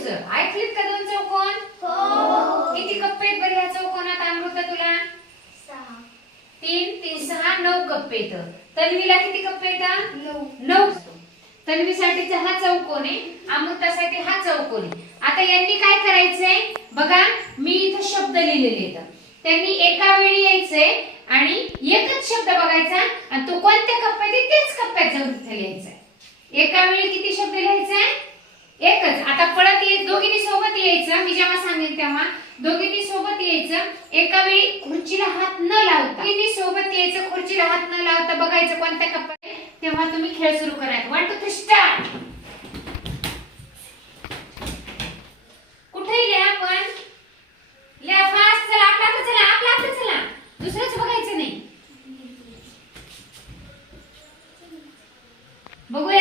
तुझं ऐकलीत का दोन चौकोन? हो. किती कप्पे आहेत बरं ह्या चौकोनात अमृता तुला? सहा. तीन तीन सहा नऊ कप्पे येतं तन्वीला किती कप्पे येतात नऊ. नऊ तन्वीसाठीचा हा चौकोन आहे अमृतासाठी हा चौकोन आहे. आता यांनी काय करायचंय? बघा मी इथं शब्द लिहिलेले आहेत. त्यांनी एका वेळी यायचंय आणि एकच शब्द बघायचा आणि तो कोणत्या कप्प्यात आहे? तेच कप्प्यात जाऊन तिथे लिहायचा एका वेळी किती शब्द लिहायचा एकच. आता पळत येत दोघींनी सोबत यायचं. मी जेव्हा सांगेन तेव्हा. दोघींनी सोबत यायचं. एका वेळी खुर्चीला हात न लावता. दोघींनी सोबत यायचं खुर्चीला हात न लावता बघायचं कोणत्या कप्प्यात तेव्हा तुम्ही खेळ सुरू करायचा वन टू थ्री स्टार्ट कुठे लिहा आपण लिहा फास्ट चला आपला आपलं चला आपला आपलं चला. दुसरंच बघायचं नाही. बघूया.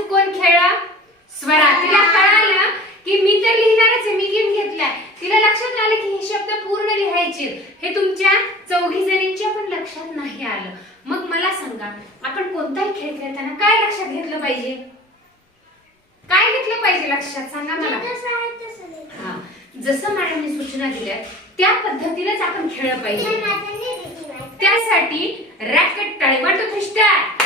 कोण खेळला स्वरा तिला कळालं की मी तर लिहिणारच आहे मी गेम घेतलाय. तिला लक्षात आलं की हे शब्द पूर्ण लिहायचे हे तुमच्या चौघी जणींच्या पण लक्षात नाही आलं. मग मला सांगा आपण कोणताही खेळ खेळताना काय लक्षात घेतलं पाहिजे? काय घेतलं पाहिजे लक्षात? सांगा मला. जसं. हा. मॅडमने सूचना दिल्या त्या पद्धतीनेच आपण खेळलं पाहिजे. त्यासाठी रॅकेट टाळी स्टार्ट